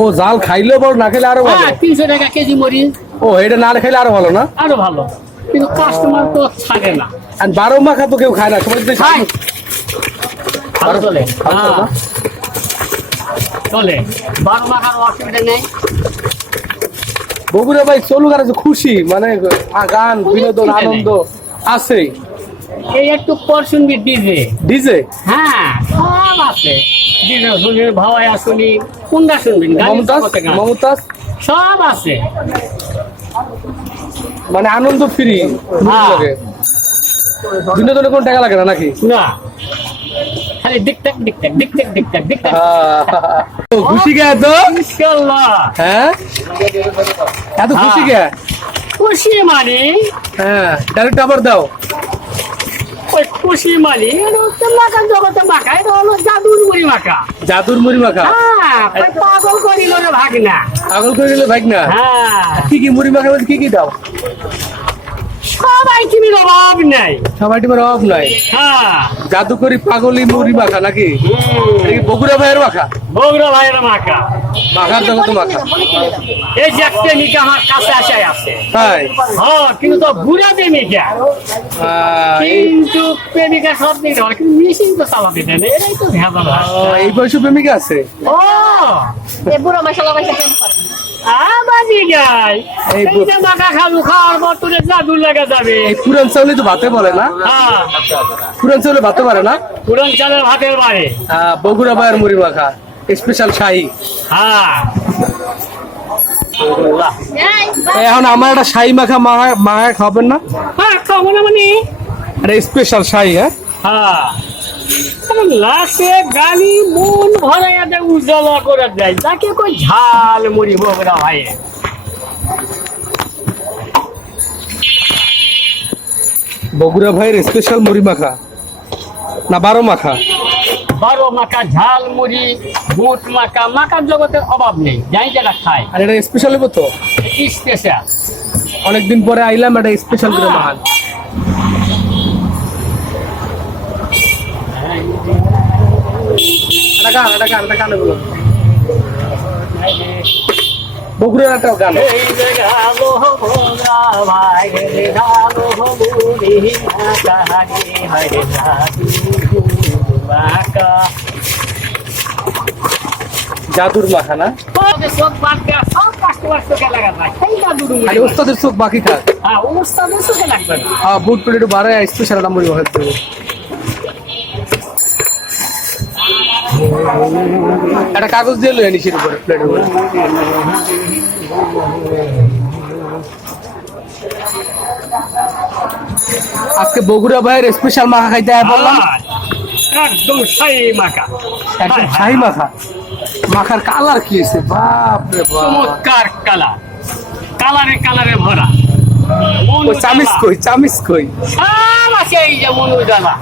ও জাল খাইলেও বড়, না খেলে আরো ভালো। 300 টাকা কেজি মরিচ। ও এটা না খেলে আরো ভালো না? আরো ভালো, কিন্তু কাস্টমার তো থাকে না। আর 12 মাখা তো কেউ খায় না, সবাই তো খায়। ভালো চলে, ভালো চলে না? চলে, 12 মাখার অসুবিধা নেই। বগুড়া ভাই চলুক আর আছে খুশি, মানে গান বিনোদন আনন্দ আছে। এই একটু পর শুনবি ডিজে। ডিজে হ্যাঁ, সব আছে। ডিজে শুনবি, ভাওয়াইয়া শুনি, কোনটা শুনবি? মমতাজ, মমতাজ সব আছে। মানে আনন্দ ফ্রি লাগে, বিনোদনে কোনো টাকা লাগে না নাকি? না, খালি ডিকটাক ডিকটাক ডিকটাক ডিকটাক ডিকটাক। খুশি গে এত? ইনশাআল্লাহ। হ্যাঁ, এত খুশি গে? খুশি মানে হ্যাঁ, ডাইরেক্ট আবার দাও। ওই খুশি মানে মাখা জগতে মাখা, এটা হলো জাদুর মুড়ি মাখা। জাদুর মুড়ি মাখা? হ্যাঁ, পাগল করি করে ভাগ না। পাগল করে গেলে ভাই না? হ্যাঁ, কি কি মুড়ি মাখা কি কি দাও? সব আইটেমের অভাব নাই। সব আইটেমের অভাব নাই। হ্যাঁ, জাদুকরি পাগলি মুড়ি মাখা নাকি? এই বগুড়া ভাইয়ের মাখা? বগুড়া ভাইয়ের মাখা, মাখার জগত মাখা। এই যে প্রেমিকা আমার কাছে আসায় আছে। তাই? হ্যাঁ, কিন্তু তো বুড়া প্রেমিকা। কিন্তু প্রেমিকা সব দিন হয়, কিন্তু মেশিন তো চালাতে দেয় না, এটাই তো ভেজাল। এই বয়সে প্রেমিকা আছে? ও বুড়া মশলা বাজি গাই, এই এই যে মাখা খাবো, খাওয়ার পর তোর জাদু লেগে যাবে। এই পুরান চাউলে তো ভাতে বলে না? হ্যাঁ, পুরান চাউলে ভাতে পারে না? পুরান চালের ভাতের বাড়ি। বগুড়া ভাইয়ের মুড়ি মাখা স্পেশাল শাহী। হ্যাঁ, এখন আমার একটা শাহী মাখা মাখা খাবেন না? হ্যাঁ, খাবো না মানে? এটা স্পেশাল শাহী। হ্যাঁ, হ্যাঁ, লাশে গানি মন ভরাইয়া দেয়, উজ্জ্বলা করে দেয়, যাকে কই ঝাল মুড়ি বগুড়া ভাই। বগুড়া ভাইয়ের স্পেশাল মুড়ি মাখা না 12 মাখা? 12 মাখা, ঝাল মুড়ি, বুট মাখা, মাখার জগতের অভাব নেই, যাই যেটা খায়। আর এটা স্পেশাল হবো তো? স্পেশাল। অনেকদিন পরে আইলাম, এটা স্পেশাল করে মাখান। বগুড়ার একটা গান। জাদুর মাখা না? খালি ওস্তাদের চোখ বাকি থাক। বুট প্লেট একটু বাড়ায় স্পেশাল একটা মুড়ি মাখা দেবো। একটা কাগজ দিয়ে লই নিচের উপরে, প্লেটের উপরে। আজকে বগুড়া ভাইয়ের স্পেশাল মাখা খাইতে বললাম। একদম শাহী মাখা, একদম শাহী মাখা। মাখার কালার কি হয়েছে, বাপ রে বাপ! চমৎকার কালার, কালারে কালারে ভরা। চামিচ কই, চামিচ কই? সব আছে, এই যে মন উজালা।